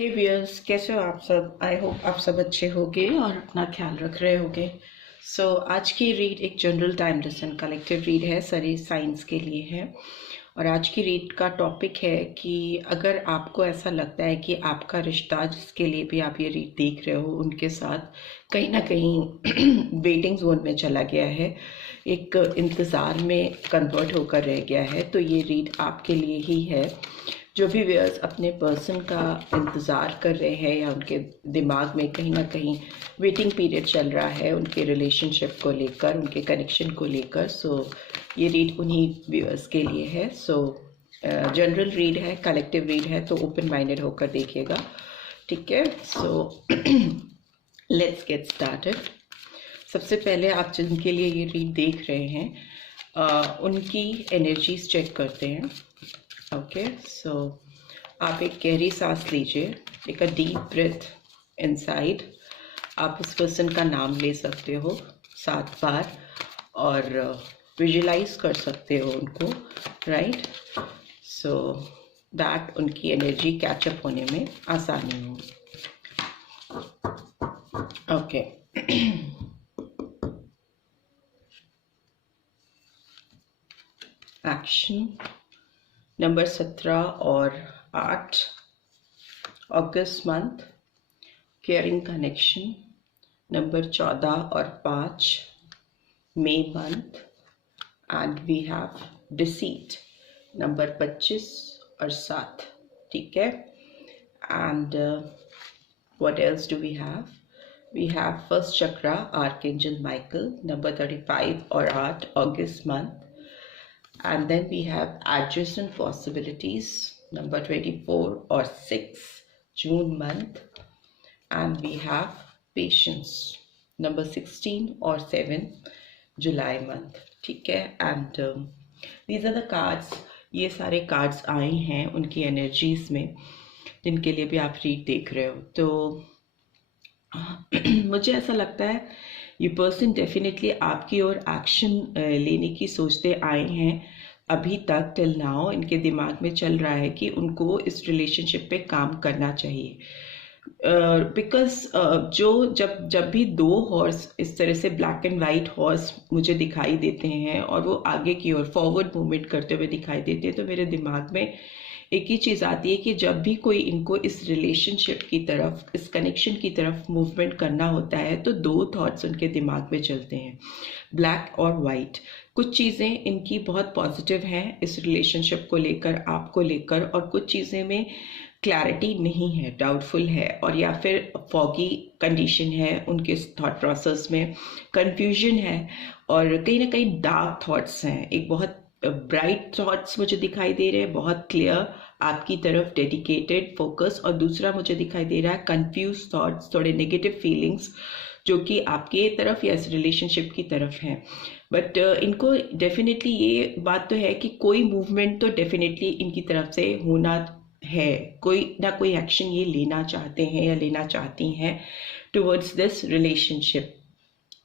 हे viewers, कैसे हो आप सब। आई होप आप सब अच्छे होगे और अपना ख्याल रख रहे होगे। आज की रीड एक general time lesson collective read है, सारी साइंस के लिए है। और आज की रीड का टॉपिक है कि अगर आपको ऐसा लगता है कि आपका रिश्ता, जिसके लिए भी आप ये रीड देख रहे हो, उनके साथ कहीं ना कहीं वेटिंग जोन में चला गया है, एक इंतज़ार में कन्वर्ट होकर रह गया है, तो ये रीड आपके लिए ही है। जो भी व्यूअर्स अपने पर्सन का इंतज़ार कर रहे हैं या उनके दिमाग में कहीं ना कहीं वेटिंग पीरियड चल रहा है उनके रिलेशनशिप को लेकर, उनके कनेक्शन को लेकर, ये रीड उन्हीं व्यूअर्स के लिए है। जनरल रीड है, कलेक्टिव रीड है, तो ओपन माइंडेड होकर देखिएगा, ठीक है। Let's get started. सबसे पहले आप जिनके लिए ये रीड देख रहे हैं उनकी एनर्जीज चेक करते हैं। ओके, आप एक गहरी सांस लीजिए, take a deep breath inside. आप उस पर्सन का नाम ले सकते हो 7 बार और विजुलाइज कर सकते हो उनको, राइट, सो दैट उनकी एनर्जी कैचअप होने में आसानी हो। ओके, एक्शन नंबर 17 और 8, अगस्त मंथ, केयरिंग कनेक्शन। नंबर 14 और 5, मई month, and we have deceit number 25 और 7, ठीक है। And what else do we have? We have first chakra, archangel Michael, number 35 और 8, अगस्त month. And then we have adjacent possibilities, number 24 or 6, June month. And we have patience, number 16 or 7, July month, ठीक है। And these are the cards, ये सारे cards आए हैं उनकी energies में, जिनके लिए भी आप रीड देख रहे हो। तो मुझे ऐसा लगता है ये पर्सन डेफिनेटली आपकी ओर एक्शन लेने की सोचते आए हैं। अभी तक टिल नाउ इनके दिमाग में चल रहा है कि उनको इस रिलेशनशिप पे काम करना चाहिए, बिकॉज जब भी 2 हॉर्स इस तरह से ब्लैक एंड वाइट हॉर्स मुझे दिखाई देते हैं और वो आगे की ओर फॉरवर्ड मूवमेंट करते हुए दिखाई देते हैं, तो मेरे दिमाग में एक ही चीज़ आती है कि जब भी कोई इनको इस रिलेशनशिप की तरफ, इस कनेक्शन की तरफ मूवमेंट करना होता है, तो 2 थॉट्स उनके दिमाग में चलते हैं, ब्लैक और वाइट। कुछ चीज़ें इनकी बहुत पॉजिटिव हैं इस रिलेशनशिप को लेकर, आपको लेकर, और कुछ चीज़ें में क्लैरिटी नहीं है, डाउटफुल है, और या फिर फॉगी कंडीशन है उनके थॉट प्रोसेस में, कंफ्यूजन है, और कहीं ना कहीं डार्क थॉट्स हैं। एक बहुत ब्राइट थॉट्स मुझे दिखाई दे रहे हैं, बहुत क्लियर आपकी तरफ, डेडिकेटेड, फोकस, और दूसरा मुझे दिखाई दे रहा है कंफ्यूज थॉट्स, थोड़े नेगेटिव फीलिंग्स जो कि आपके तरफ या इस रिलेशनशिप की तरफ हैं। बट इनको डेफिनेटली ये बात तो है कि कोई मूवमेंट तो डेफिनेटली इनकी तरफ से होना है, कोई ना कोई एक्शन ये लेना चाहते हैं या लेना चाहती हैं टुवर्ड्स दिस रिलेशनशिप,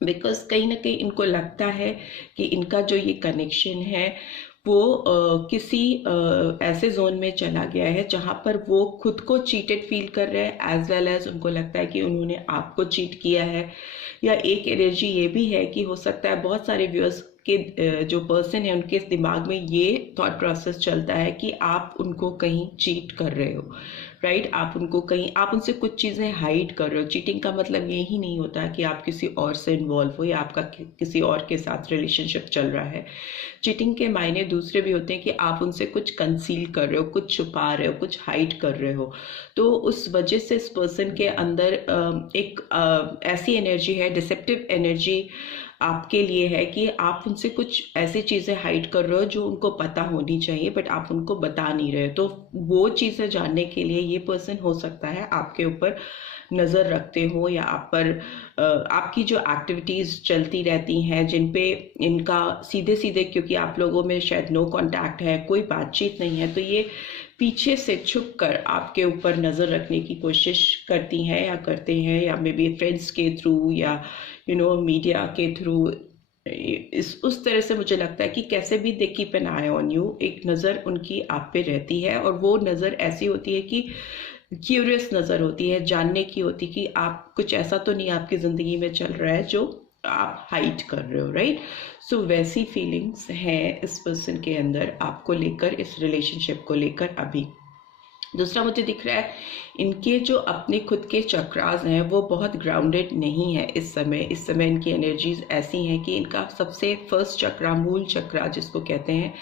बिकॉज कहीं ना कहीं इनको लगता है कि इनका जो ये कनेक्शन है वो किसी ऐसे जोन में चला गया है जहाँ पर वो खुद को चीटेड फील कर रहे हैं, एज वेल एज उनको लगता है कि उन्होंने आपको चीट किया है। या एक एनर्जी ये भी है कि हो सकता है बहुत सारे व्यूअर्स के जो पर्सन है उनके दिमाग में ये थॉट प्रोसेस चलता है कि आप उनको कहीं चीट कर रहे हो, राइट, आप उनको कहीं, आप उनसे कुछ चीज़ें हाइड कर रहे हो। चीटिंग का मतलब ये ही नहीं होता कि आप किसी और से इन्वॉल्व हो या आपका किसी और के साथ रिलेशनशिप चल रहा है। चीटिंग के मायने दूसरे भी होते हैं कि आप उनसे कुछ कंसील कर रहे हो, कुछ छुपा रहे हो, कुछ हाइड कर रहे हो। तो उस वजह से इस पर्सन के अंदर एक ऐसी एनर्जी है, डिसेप्टिव एनर्जी आपके लिए है कि आप उनसे कुछ ऐसी चीज़ें हाइड कर रहे हो जो उनको पता होनी चाहिए, बट आप उनको बता नहीं रहे। तो वो चीज़ें जानने के लिए ये पर्सन हो सकता है आपके ऊपर नज़र रखते हो, या आप पर आपकी जो एक्टिविटीज़ चलती रहती हैं जिन पे इनका सीधे सीधे, क्योंकि आप लोगों में शायद नो कांटेक्ट है, कोई बातचीत नहीं है, तो ये पीछे से छुप कर आपके ऊपर नज़र रखने की कोशिश करती हैं या करते हैं, या मे बी फ्रेंड्स के थ्रू या मीडिया के थ्रू। उस तरह से मुझे लगता है कि कैसे भी they keep an I on you, एक नज़र उनकी आप पे रहती है, और वो नज़र ऐसी होती है कि क्यूरियस नज़र होती है, जानने की होती कि आप कुछ ऐसा तो नहीं आपकी ज़िंदगी में चल रहा है जो आप हाइड कर रहे हो, राइट। सो वैसी फीलिंग्स हैं इस पर्सन के अंदर आपको लेकर, इस रिलेशनशिप को लेकर अभी। दूसरा मुझे दिख रहा है इनके जो अपने खुद के चक्रास हैं वो बहुत ग्राउंडेड नहीं है इस समय। इस समय इनकी एनर्जीज ऐसी हैं कि इनका सबसे फर्स्ट चक्रा, मूल चक्रा जिसको कहते हैं,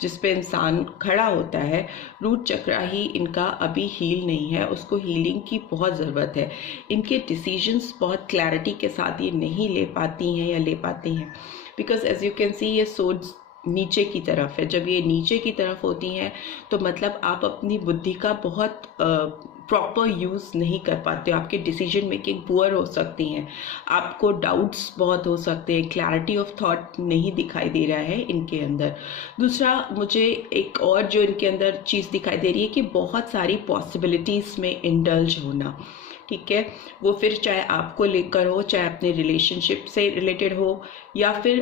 जिस पे इंसान खड़ा होता है, रूट चक्रा ही इनका अभी हील नहीं है, उसको हीलिंग की बहुत ज़रूरत है। इनके डिसीजंस बहुत क्लैरिटी के साथ ये नहीं ले पाती हैं या ले पाती हैं, because as you can see ये सोच नीचे की तरफ है। जब ये नीचे की तरफ होती हैं तो मतलब आप अपनी बुद्धि का बहुत प्रॉपर यूज़ नहीं कर पाते हो, आपकी डिसीजन मेकिंग पुअर हो सकती हैं, आपको डाउट्स बहुत हो सकते हैं, क्लैरिटी ऑफ थॉट नहीं दिखाई दे रहा है इनके अंदर। दूसरा मुझे एक और जो इनके अंदर चीज़ दिखाई दे रही है कि बहुत सारी पॉसिबिलिटीज़ में इंडल्ज होना, ठीक है, वो फिर चाहे आपको लेकर हो, चाहे अपने रिलेशनशिप से रिलेटेड हो, या फिर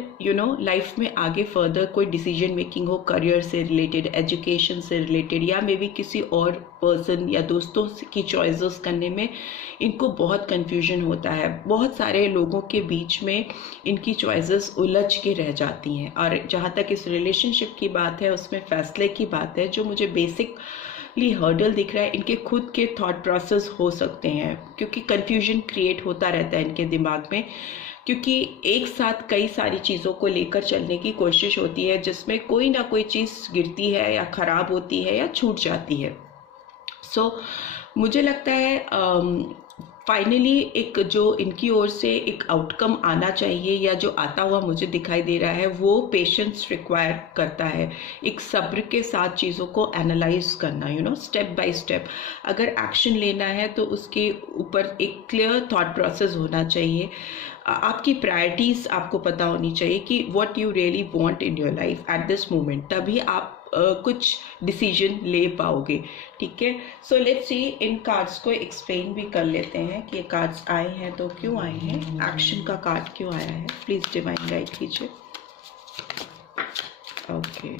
लाइफ में आगे फर्दर कोई डिसीजन मेकिंग हो, करियर से रिलेटेड, एजुकेशन से रिलेटेड, या मे बी किसी और पर्सन या दोस्तों की चॉइसेस करने में इनको बहुत कन्फ्यूजन होता है। बहुत सारे लोगों के बीच में इनकी चॉइसेस उलझ के रह जाती हैं। और जहाँ तक इस रिलेशनशिप की बात है, उसमें फैसले की बात है, जो मुझे बेसिक हर्डल दिख रहा है इनके खुद के थॉट प्रोसेस हो सकते हैं, क्योंकि कन्फ्यूजन क्रिएट होता रहता है इनके दिमाग में, क्योंकि एक साथ कई सारी चीज़ों को लेकर चलने की कोशिश होती है जिसमें कोई ना कोई चीज़ गिरती है या ख़राब होती है या छूट जाती है। सो मुझे लगता है फाइनली एक जो इनकी ओर से एक आउटकम आना चाहिए, या जो आता हुआ मुझे दिखाई दे रहा है, वो पेशेंस रिक्वायर करता है, एक सब्र के साथ चीज़ों को एनालाइज करना, स्टेप बाय स्टेप। अगर एक्शन लेना है तो उसके ऊपर एक क्लियर थॉट प्रोसेस होना चाहिए। आपकी प्रायोरिटीज़ आपको पता होनी चाहिए कि what you really want in your life at this moment, तभी आप कुछ डिसीजन ले पाओगे, ठीक है। So let's see, in cards को एक्सप्लेन भी कर लेते हैं कि ये कार्ड्स आए हैं तो क्यों आए हैं, एक्शन का कार्ड क्यों आया है, प्लीज डिवाइन गाइड कीजिए। ओके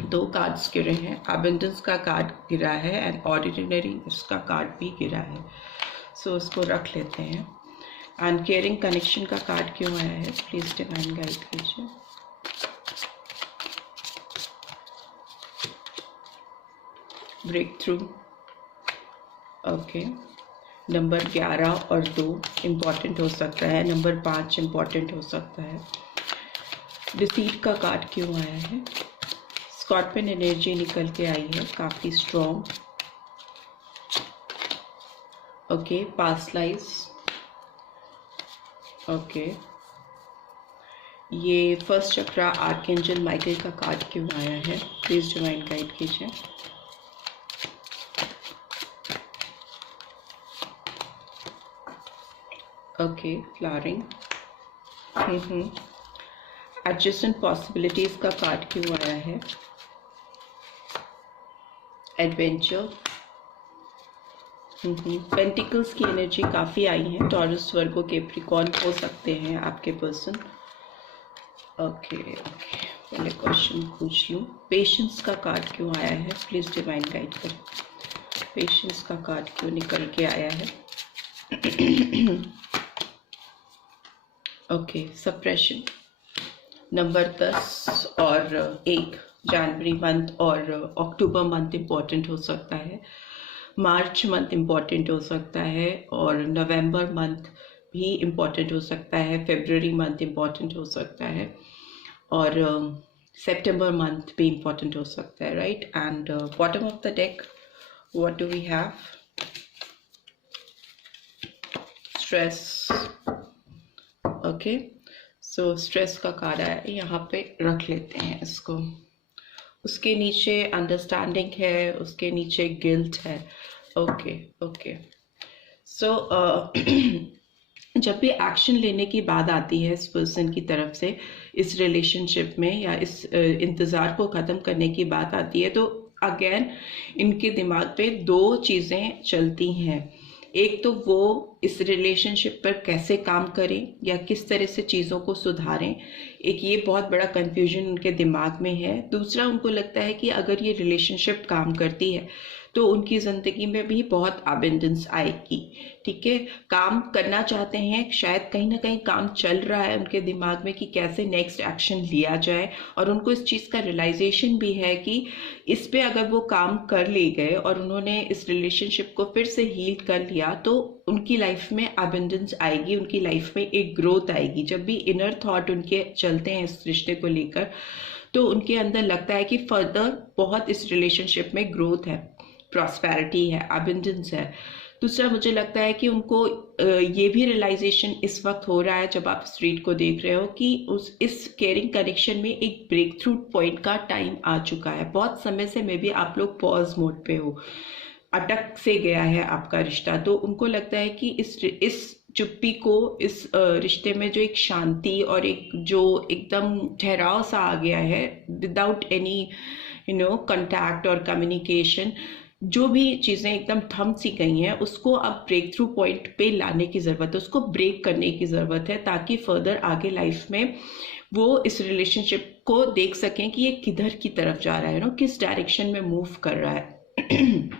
दो कार्ड्स गिरे हैं, अबंडेंस का कार्ड गिरा है एंड ऑर्डिनरी इसका कार्ड भी गिरा है। सो इसको रख लेते हैं। एंड केयरिंग कनेक्शन का कार्ड क्यों आया है, प्लीज डिवाइन गाइड कीजिए। Break through, okay. नंबर 11 और 2 इम्पॉर्टेंट हो सकता है, नंबर 5 इम्पॉर्टेंट हो सकता है। डिसीट का कार्ड क्यों आया है, स्कॉर्पियन एनर्जी निकल के आई है, काफ़ी strong, okay. Past life, okay. ये फर्स्ट चक्रा आर्कएंजल माइकल का कार्ड क्यों आया है, प्लीज डिवाइन गाइड कीजिए। ओके, फ्लावरिंग, एडजस्टेंट पॉसिबिलिटीज का कार्ड क्यों आया है, एडवेंचर, पेंटिकल्स की एनर्जी काफ़ी आई है, टॉरस, वर्गो, कैप्रिकॉर्न हो सकते हैं आपके पर्सन। ओके पहले क्वेश्चन पूछ लूँ, पेशेंस का कार्ड क्यों आया है, प्लीज डिवाइन गाइड करें। पेशेंस का कार्ड क्यों निकल के आया है, ओके। सप्रेशन, नंबर 10 और 1, जनवरी मंथ और अक्टूबर मंथ इम्पॉर्टेंट हो सकता है, मार्च मंथ इम्पॉर्टेंट हो सकता है, और नवंबर मंथ भी इम्पॉर्टेंट हो सकता है, फरवरी मंथ इम्पॉर्टेंट हो सकता है, और सितंबर मंथ भी इम्पॉर्टेंट हो सकता है, right. And bottom of the deck what do we have, stress, okay. So stress का कार्ड है, यहाँ पे रख लेते हैं इसको। उसके नीचे अंडरस्टैंडिंग है, उसके नीचे गिल्ट है, ओके ओके। सो जब भी एक्शन लेने की बात आती है इस पर्सन की तरफ से इस रिलेशनशिप में, या इस इंतज़ार को ख़त्म करने की बात आती है, तो अगेन इनके दिमाग पे दो चीज़ें चलती हैं। एक तो वो इस रिलेशनशिप पर कैसे काम करें या किस तरह से चीज़ों को सुधारें, एक ये बहुत बड़ा कंफ्यूजन उनके दिमाग में है। दूसरा, उनको लगता है कि अगर ये रिलेशनशिप काम करती है तो उनकी ज़िंदगी में भी बहुत अबंडेंस आएगी। ठीक है, काम करना चाहते हैं, शायद कहीं ना कहीं काम चल रहा है उनके दिमाग में कि कैसे नेक्स्ट एक्शन लिया जाए, और उनको इस चीज़ का रियलाइजेशन भी है कि इस पे अगर वो काम कर ले गए और उन्होंने इस रिलेशनशिप को फिर से हील कर लिया तो उनकी लाइफ में अबंडेंस आएगी, उनकी लाइफ में एक ग्रोथ आएगी। जब भी इनर थॉट उनके चलते हैं इस रिश्ते को लेकर, तो उनके अंदर लगता है कि फर्दर बहुत इस रिलेशनशिप में ग्रोथ है, प्रॉस्पेरिटी है, अबंडेंस है। दूसरा, मुझे लगता है कि उनको ये भी रियलाइजेशन इस वक्त हो रहा है जब आप स्ट्रीट को देख रहे हो कि इस केयरिंग कनेक्शन में एक ब्रेक थ्रू पॉइंट का टाइम आ चुका है। बहुत समय से मे बी आप लोग पॉज मोड पे हो, अटक से गया है आपका रिश्ता। तो उनको लगता है कि इस चुप्पी को, इस रिश्ते में जो एक शांति और एक जो एकदम ठहराव सा आ गया है विदाउट एनी कंटैक्ट और कम्युनिकेशन, जो भी चीज़ें एकदम थम सी गई हैं, उसको अब ब्रेक थ्रू पॉइंट पे लाने की ज़रूरत है, उसको ब्रेक करने की ज़रूरत है, ताकि फर्दर आगे लाइफ में वो इस रिलेशनशिप को देख सकें कि ये किधर की तरफ जा रहा है, किस डायरेक्शन में मूव कर रहा है।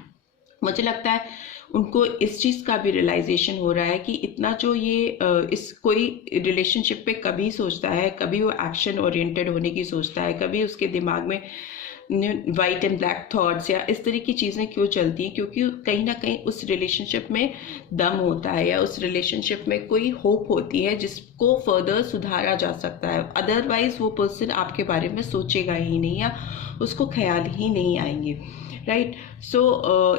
मुझे लगता है उनको इस चीज़ का भी रियलाइजेशन हो रहा है कि इतना जो ये इस कोई रिलेशनशिप पे कभी सोचता है, कभी वो एक्शन ओरिएंटेड होने की सोचता है, कभी उसके दिमाग में वाइट एंड ब्लैक थॉट्स या इस तरह की चीज़ें क्यों चलती हैं, क्योंकि कहीं ना कहीं उस रिलेशनशिप में दम होता है या उस रिलेशनशिप में कोई होप होती है जिसको फर्दर सुधारा जा सकता है। अदरवाइज वो पर्सन आपके बारे में सोचेगा ही नहीं या उसको ख्याल ही नहीं आएंगे, राइट। सो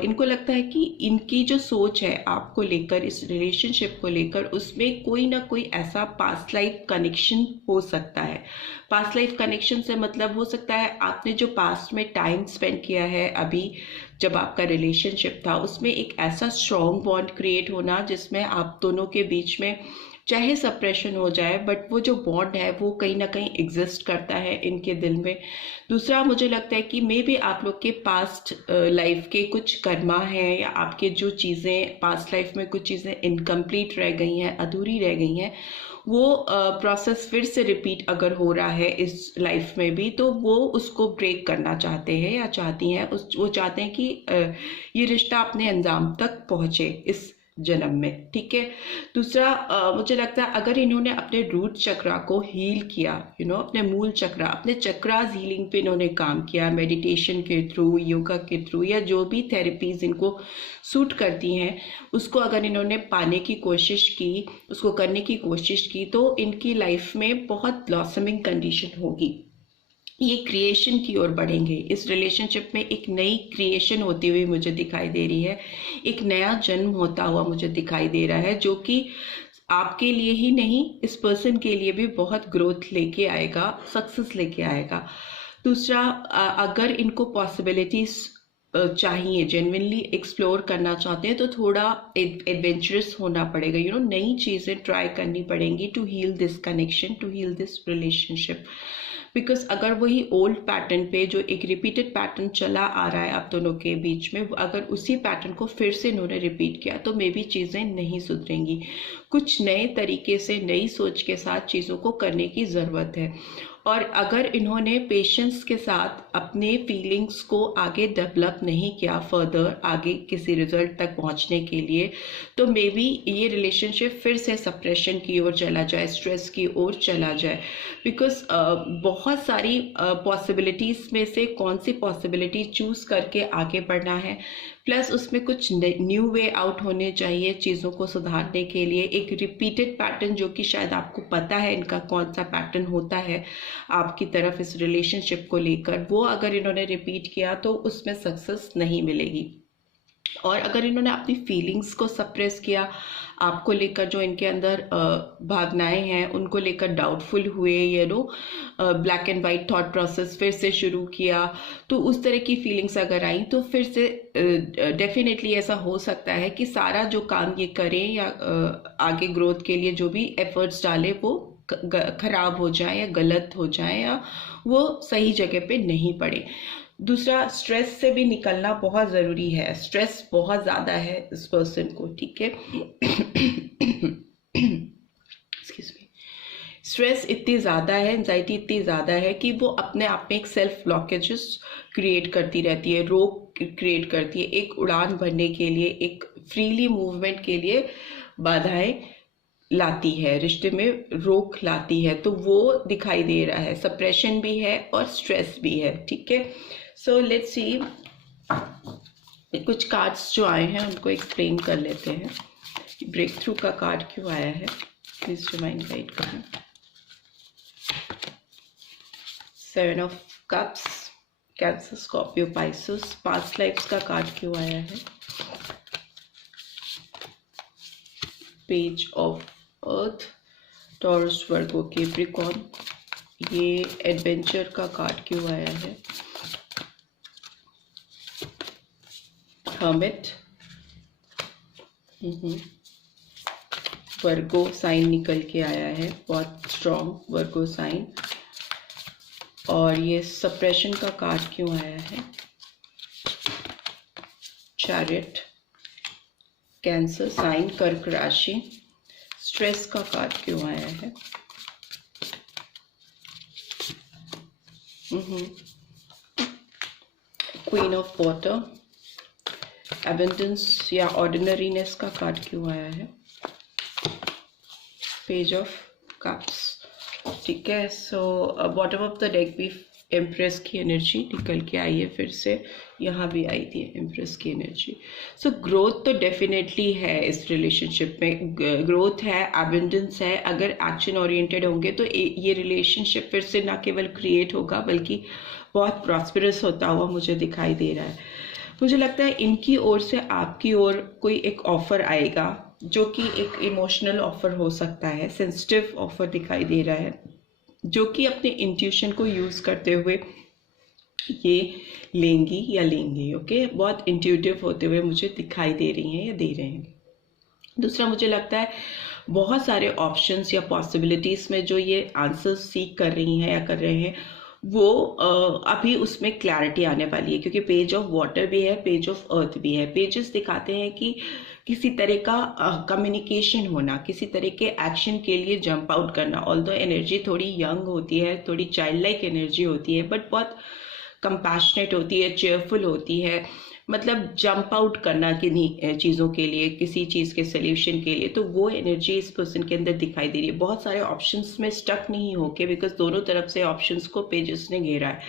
इनको लगता है कि इनकी जो सोच है आपको लेकर, इस रिलेशनशिप को लेकर, उसमें कोई ना कोई ऐसा पास्ट लाइफ कनेक्शन हो सकता है। पास्ट लाइफ कनेक्शन से मतलब हो सकता है आपने जो पास्ट में टाइम स्पेंड किया है, अभी जब आपका रिलेशनशिप था, उसमें एक ऐसा स्ट्रॉन्ग बॉन्ड क्रिएट होना जिसमें आप दोनों के बीच में चाहे सप्रेशन हो जाए बट वो जो बॉन्ड है वो कहीं ना कहीं एग्जिस्ट करता है इनके दिल में। दूसरा, मुझे लगता है कि मे बी आप लोग के पास्ट लाइफ के कुछ कर्मा हैं या आपके जो चीज़ें पास्ट लाइफ में कुछ चीज़ें इनकम्प्लीट रह गई हैं, अधूरी रह गई हैं, वो प्रोसेस फिर से रिपीट अगर हो रहा है इस लाइफ में भी, तो वो उसको ब्रेक करना चाहते हैं या चाहती हैं। वो चाहते हैं कि ये रिश्ता अपने अंजाम तक पहुँचे इस जन्म में। ठीक है। दूसरा, मुझे लगता है अगर इन्होंने अपने रूट चक्रा को हील किया, अपने मूल चक्रा, अपने चक्रास हीलिंग पे इन्होंने काम किया, मेडिटेशन के थ्रू, योगा के थ्रू, या जो भी थेरेपीज इनको सूट करती हैं, उसको अगर इन्होंने पाने की कोशिश की, उसको करने की कोशिश की, तो इनकी लाइफ में बहुत ब्लॉसमिंग कंडीशन होगी। ये क्रिएशन की ओर बढ़ेंगे। इस रिलेशनशिप में एक नई क्रिएशन होती हुई मुझे दिखाई दे रही है, एक नया जन्म होता हुआ मुझे दिखाई दे रहा है, जो कि आपके लिए ही नहीं, इस पर्सन के लिए भी बहुत ग्रोथ लेके आएगा, सक्सेस लेके आएगा। दूसरा, अगर इनको पॉसिबिलिटीज चाहिए, जेन्युइनली एक्सप्लोर करना चाहते हैं, तो थोड़ा एडवेंचरस होना पड़ेगा, नई चीज़ें ट्राई करनी पड़ेंगी to heal this connection, to heal this relationship. Because अगर वही ओल्ड पैटर्न पे जो एक रिपीटेड पैटर्न चला आ रहा है आप दोनों के बीच में, अगर उसी पैटर्न को फिर से इन्होंने रिपीट किया तो मे बी चीज़ें नहीं सुधरेंगी। कुछ नए तरीके से, नई सोच के साथ चीज़ों को करने की ज़रूरत है। और अगर इन्होंने पेशेंस के साथ अपने फीलिंग्स को आगे डेवलप नहीं किया फर्दर, आगे किसी रिजल्ट तक पहुंचने के लिए, तो मे बी ये रिलेशनशिप फिर से सप्रेशन की ओर चला जाए, स्ट्रेस की ओर चला जाए। बिकॉज बहुत सारी पॉसिबिलिटीज़ में से कौन सी पॉसिबिलिटी चूज़ करके आगे बढ़ना है, प्लस उसमें कुछ न्यू वे आउट होने चाहिए चीज़ों को सुधारने के लिए। एक रिपीटेड पैटर्न, जो कि शायद आपको पता है इनका कौन सा पैटर्न होता है आपकी तरफ इस रिलेशनशिप को लेकर, वो अगर इन्होंने रिपीट किया तो उसमें सक्सेस नहीं मिलेगी। और अगर इन्होंने अपनी फीलिंग्स को सप्रेस किया, आपको लेकर जो इनके अंदर भावनाएं हैं उनको लेकर डाउटफुल हुए, black and white thought process फिर से शुरू किया, तो उस तरह की फीलिंग्स अगर आई तो फिर से डेफिनेटली ऐसा हो सकता है कि सारा जो काम ये करें या आगे ग्रोथ के लिए जो भी एफर्ट्स डाले वो खराब हो जाए या गलत हो जाए या वो सही जगह पे नहीं पड़े। दूसरा, स्ट्रेस से भी निकलना बहुत ज़रूरी है। स्ट्रेस बहुत ज़्यादा है इस पर्सन को, ठीक है। Excuse me. स्ट्रेस इतनी ज़्यादा है, एंजाइटी इतनी ज़्यादा है कि वो अपने आप में एक सेल्फ ब्लॉकेजेस क्रिएट करती रहती है, रोक क्रिएट करती है, एक उड़ान भरने के लिए, एक फ्रीली मूवमेंट के लिए बाधाएं लाती है, रिश्ते में रोक लाती है। तो वो दिखाई दे रहा है, सप्रेशन भी है और स्ट्रेस भी है, ठीक है। सो लेट्स सी, कुछ कार्ड्स जो आए हैं उनको एक्सप्लेन कर लेते हैं। ब्रेक थ्रू का कार्ड क्यों आया है, प्लीज रिमाइंड गाइड करें। 7 of cups, Cancer, Scorpio, Pisces. Past lives का कार्ड क्यों आया है। Page of earth, Taurus, Virgo, Capricorn. ये एडवेंचर का कार्ड क्यों आया है। हर्मिट, वर्गो साइन निकल के आया है, बहुत स्ट्रॉन्ग वर्गो साइन। और ये सप्रेशन का कार्ड क्यों आया है। चैरियट, कैंसर साइन, कर्क राशि। स्ट्रेस का कार्ड क्यों आया है। क्वीन ऑफ वाटर, एबंडेंस या ऑर्डिनरीनेस का कार्ड क्यों आया है। पेज ऑफ कप्स, ठीक है। So bottom of the deck भी एम्प्रेस की एनर्जी निकल के आई है, फिर से यहाँ भी आई थी एम्प्रेस की एनर्जी। सो ग्रोथ तो डेफिनेटली है इस रिलेशनशिप में, ग्रोथ है, एबंडेंस है। अगर एक्शन ओरिएंटेड होंगे तो ये रिलेशनशिप फिर से ना केवल क्रिएट होगा बल्कि बहुत प्रॉस्पेरस होता हुआ मुझे दिखाई दे रहा है। मुझे लगता है इनकी ओर से आपकी ओर कोई एक ऑफर आएगा जो कि एक इमोशनल ऑफर हो सकता है, सेंसिटिव ऑफर दिखाई दे रहा है, जो कि अपने इंट्यूशन को यूज करते हुए ये लेंगी या लेंगे। ओके, बहुत इंट्यूटिव होते हुए मुझे दिखाई दे रही हैं या दे रहे हैं। दूसरा, मुझे लगता है बहुत सारे ऑप्शंस या पॉसिबिलिटीज में जो ये आंसर्स सीख कर रही हैं या कर रहे हैं वो अभी उसमें क्लैरिटी आने वाली है, क्योंकि पेज ऑफ वाटर भी है, पेज ऑफ अर्थ भी है। पेजेस दिखाते हैं कि किसी तरह का कम्युनिकेशन होना, किसी तरह के एक्शन के लिए जंप आउट करना। ऑल्दो एनर्जी थोड़ी यंग होती है, थोड़ी चाइल्ड लाइक एनर्जी होती है, बट बहुत कंपैशनेट होती है, चेयरफुल होती है। मतलब जंप आउट करना किन्हीं चीज़ों के लिए, किसी चीज़ के सोल्यूशन के लिए, तो वो एनर्जी इस पर्सन के अंदर दिखाई दे रही है। बहुत सारे ऑप्शंस में स्टक नहीं होके, बिकॉज दोनों तरफ से ऑप्शंस को पेजेस ने घेरा है।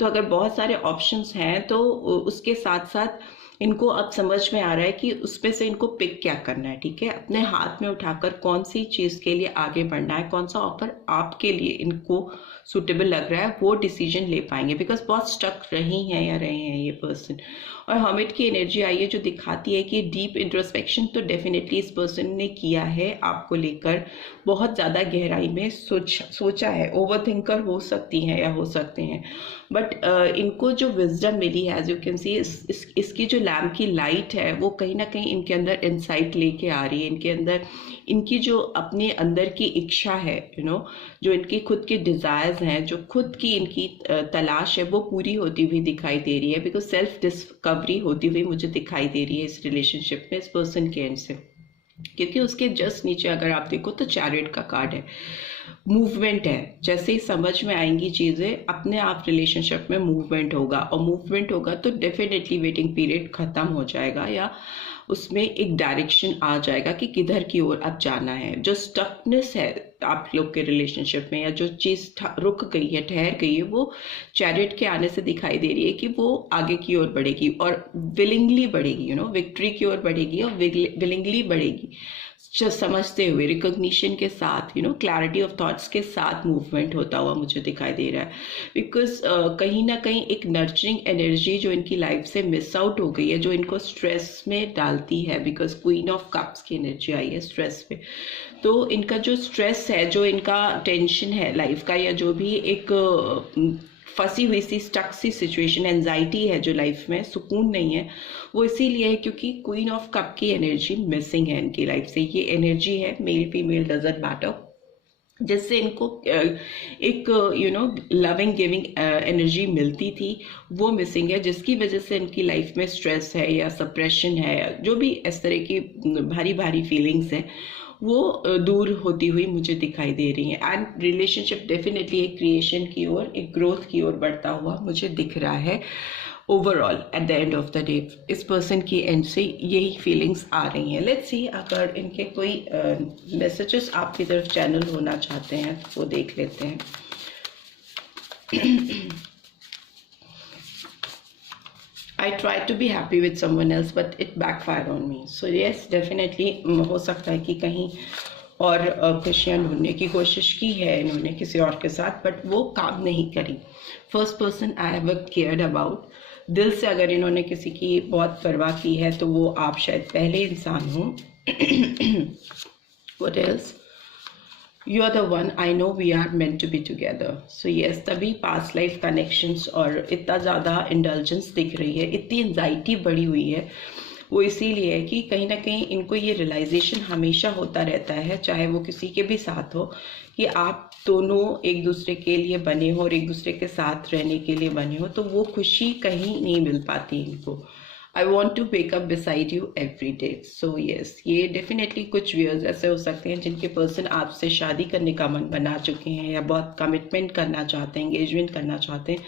तो अगर बहुत सारे ऑप्शंस हैं तो उसके साथ साथ इनको अब समझ में आ रहा है कि उसमें से इनको पिक क्या करना है, ठीक है। अपने हाथ में उठाकर कौन सी चीज़ के लिए आगे बढ़ना है, कौन सा ऑफर आपके लिए इनको सुटेबल लग रहा है, वो डिसीजन ले पाएंगे। बिकॉज बहुत स्टक रही हैं या रहे हैं ये पर्सन। और हर्मिट की एनर्जी आई है जो दिखाती है कि डीप इंट्रोस्पेक्शन तो डेफिनेटली इस पर्सन ने किया है आपको लेकर, बहुत ज़्यादा गहराई में सोचा है। ओवर थिंकर हो सकती हैं या हो सकते हैं, बट इनको जो विजडम मिली है, एज यू कैन सी, इसकी जो लैम्प की लाइट है वो कहीं ना कहीं इनके अंदर इंसाइट लेके आ रही है। इनके अंदर इनकी जो अपने अंदर की इच्छा है, जो इनकी खुद की डिज़ायर्स हैं, जो खुद की इनकी तलाश है, वो पूरी होती हुई दिखाई दे रही है। बिकॉज सेल्फ डिस्कवरी होती हुई मुझे दिखाई दे रही है इस रिलेशनशिप में इस पर्सन के एंड से। क्योंकि उसके जस्ट नीचे अगर आप देखो तो चैरियट का कार्ड है, मूवमेंट है। जैसे ही समझ में आएंगी चीज़ें, अपने आप रिलेशनशिप में मूवमेंट होगा, और मूवमेंट होगा तो डेफिनेटली वेटिंग पीरियड खत्म हो जाएगा, या उसमें एक डायरेक्शन आ जाएगा कि किधर की ओर अब जाना है। जो स्टकनेस है आप लोग के रिलेशनशिप में, या जो चीज़ रुक गई है, ठहर गई है, वो चैरियट के आने से दिखाई दे रही है कि वो आगे की ओर बढ़ेगी और विलिंगली बढ़ेगी, विक्ट्री की ओर बढ़ेगी और विलिंगली बढ़ेगी, समझते हुए, रिकॉग्निशन के साथ, क्लैरिटी ऑफ थॉट्स के साथ मूवमेंट होता हुआ मुझे दिखाई दे रहा है। बिकॉज कहीं ना कहीं एक नर्चरिंग एनर्जी जो इनकी लाइफ से मिस आउट हो गई है, जो इनको स्ट्रेस में डालती है, बिकॉज क्वीन ऑफ कप्स की एनर्जी आई है स्ट्रेस पे। तो इनका जो स्ट्रेस है, जो इनका टेंशन है लाइफ का, या जो भी एक फंसी हुई सी स्टक सी सिचुएशन, एंजाइटी है जो लाइफ में, सुकून नहीं है, वो इसीलिए है क्योंकि क्वीन ऑफ कप की एनर्जी मिसिंग है इनकी लाइफ से। ये एनर्जी है, मेल फीमेल डजंट मैटर, जिससे इनको एक लविंग गिविंग एनर्जी मिलती थी, वो मिसिंग है, जिसकी वजह से इनकी लाइफ में स्ट्रेस है या सप्रेशन है, जो भी इस तरह की भारी भारी फीलिंग्स हैं, वो दूर होती हुई मुझे दिखाई दे रही है। एंड रिलेशनशिप डेफिनेटली एक क्रिएशन की ओर, एक ग्रोथ की ओर बढ़ता हुआ मुझे दिख रहा है। Overall at the end of the day इस पर्सन की एंड से यही फीलिंग्स आ रही हैं। लेट्स सी अगर इनके कोई मैसेजेस आपकी तरफ चैनल होना चाहते हैं तो वो देख लेते हैं। I tried to be happy with someone else but it backfired on me. So yes, definitely हो सकता है कि कहीं और खुशियाँ ढूंढने की कोशिश की है इन्होंने किसी और के साथ, बट वो काम नहीं करी। First person I have cared about, दिल से अगर इन्होंने किसी की बहुत परवाह की है तो वो आप शायद पहले इंसान हो। What else? You are the one, I know we are meant to be together. So yes, तभी past life connections और इतना ज़्यादा indulgence दिख रही है, इतनी एंजाइटी बढ़ी हुई है, वो इसीलिए है कि कहीं ना कहीं इनको ये रियलाइजेशन हमेशा होता रहता है, चाहे वो किसी के भी साथ हो, कि आप दोनों एक दूसरे के लिए बने हो और एक दूसरे के साथ रहने के लिए बने हो, तो वो खुशी कहीं नहीं मिल पाती इनको। I want to wake up beside you every day. So yes, ये डेफिनेटली कुछ व्यूअर्स ऐसे हो सकते हैं जिनके पर्सन आपसे शादी करने का मन बना चुके हैं या बहुत कमिटमेंट करना चाहते हैं, एंगेजमेंट करना चाहते हैं,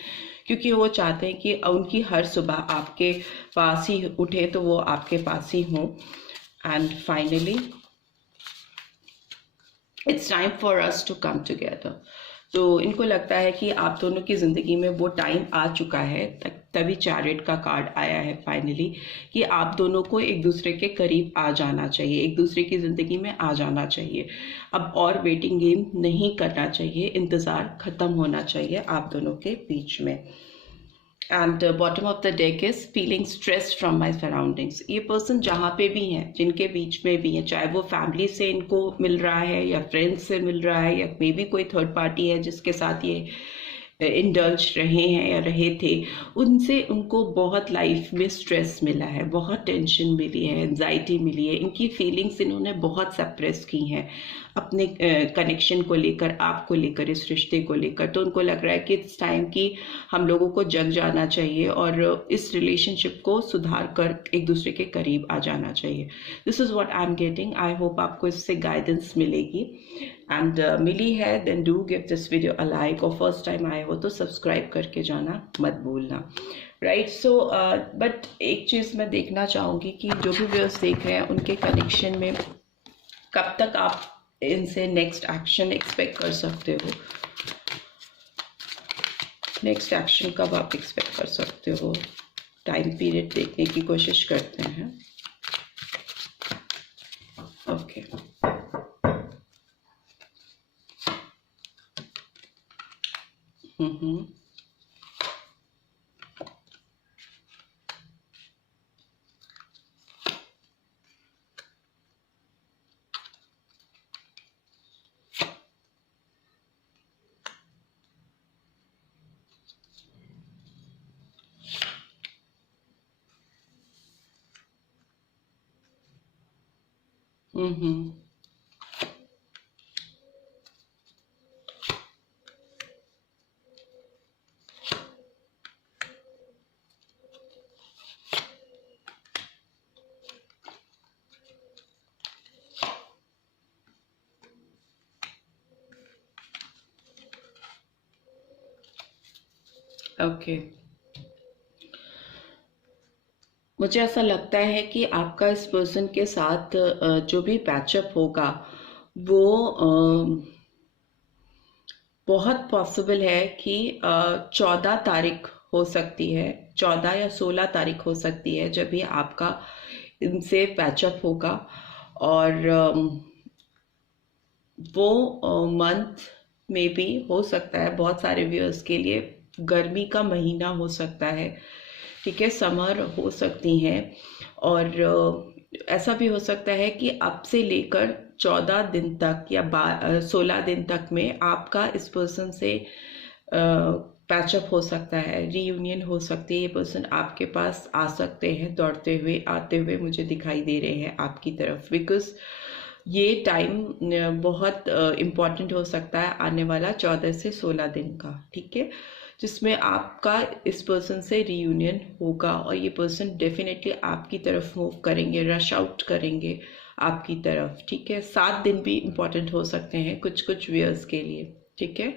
क्योंकि वो चाहते हैं कि उनकी हर सुबह आपके पास ही उठे तो वो आपके पास ही हों। And finally it's time for us to come together. तो इनको लगता है कि आप दोनों की ज़िंदगी में वो टाइम आ चुका है, तभी चैरियट का कार्ड आया है फाइनली, कि आप दोनों को एक दूसरे के करीब आ जाना चाहिए, एक दूसरे की ज़िंदगी में आ जाना चाहिए। अब और वेटिंग गेम नहीं करना चाहिए, इंतज़ार ख़त्म होना चाहिए आप दोनों के बीच में। And bottom of the deck is feeling stress from my surroundings. ये पर्सन जहाँ पे भी हैं, जिनके बीच में भी हैं, चाहे वो फैमिली से इनको मिल रहा है या फ्रेंड्स से मिल रहा है या मे बी कोई थर्ड पार्टी है जिसके साथ ये इंडल्ज रहे हैं या रहे थे, उनसे उनको बहुत लाइफ में स्ट्रेस मिला है, बहुत टेंशन मिली है, एंजाइटी मिली है, इनकी फीलिंग्स इन्होंने बहुत सप्रेस की हैं अपने कनेक्शन को लेकर, आपको लेकर, इस रिश्ते को लेकर। तो उनको लग रहा है कि इट्स टाइम कि हम लोगों को जग जाना चाहिए और इस रिलेशनशिप को सुधार कर एक दूसरे के करीब आ जाना चाहिए। This is what I am getting. I hope आपको इससे गाइडेंस मिलेगी, एंड मिली है then do give this video a like, और फर्स्ट टाइम आए हो तो सब्सक्राइब करके जाना मत भूलना। राइट, सो बट एक चीज़ मैं देखना चाहूँगी कि जो भी व्यूअर्स देख रहे हैं उनके कनेक्शन में कब तक आप इनसे नेक्स्ट एक्शन एक्सपेक्ट कर सकते हो, नेक्स्ट एक्शन कब आप एक्सपेक्ट कर सकते हो। टाइम पीरियड देखने की कोशिश करते हैं। ओके, ओके, मुझे ऐसा लगता है कि आपका इस पर्सन के साथ जो भी पैचअप होगा वो बहुत पॉसिबल है कि 14 तारीख हो सकती है, 14 या 16 तारीख हो सकती है जब भी आपका इनसे पैचअप होगा। और वो मंथ में भी हो सकता है बहुत सारे व्यूअर्स के लिए गर्मी का महीना हो सकता है, ठीक है, समर हो सकती हैं, और ऐसा भी हो सकता है कि अब से लेकर 14 दिन तक या 16 दिन तक में आपका इस पर्सन से पैचअप हो सकता है, रीयूनियन हो सकती है। ये पर्सन आपके पास आ सकते हैं, दौड़ते हुए आते हुए मुझे दिखाई दे रहे हैं आपकी तरफ, बिकॉज ये टाइम बहुत इम्पॉर्टेंट हो सकता है आने वाला 14 से 16 दिन का, ठीक है, जिसमें आपका इस पर्सन से रियूनियन होगा और ये पर्सन डेफिनेटली आपकी तरफ मूव करेंगे, रश आउट करेंगे आपकी तरफ, ठीक है। 7 दिन भी इम्पॉर्टेंट हो सकते हैं कुछ कुछ व्यूअर्स के लिए, ठीक है,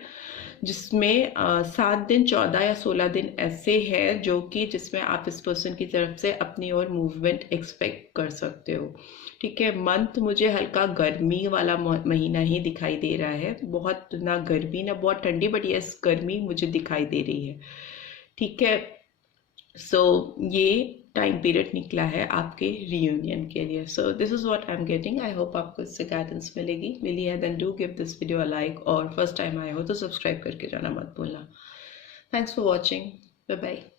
जिसमें 7 दिन, 14 या 16 दिन ऐसे हैं जो कि जिसमें आप इस पर्सन की तरफ से अपनी और मूवमेंट एक्सपेक्ट कर सकते हो, ठीक है। मंथ मुझे हल्का गर्मी वाला महीना ही दिखाई दे रहा है, बहुत ना गर्मी ना बहुत ठंडी, बट यस गर्मी मुझे दिखाई दे रही है, ठीक है। सो ये टाइम पीरियड निकला है आपके रियूनियन के लिए। So this is what I am getting. I hope आपको इससे गाइडेंस मिली है, then do give this video a like, और फर्स्ट टाइम आए हो तो सब्सक्राइब करके जाना मत भूलना। Thanks for watching, bye bye.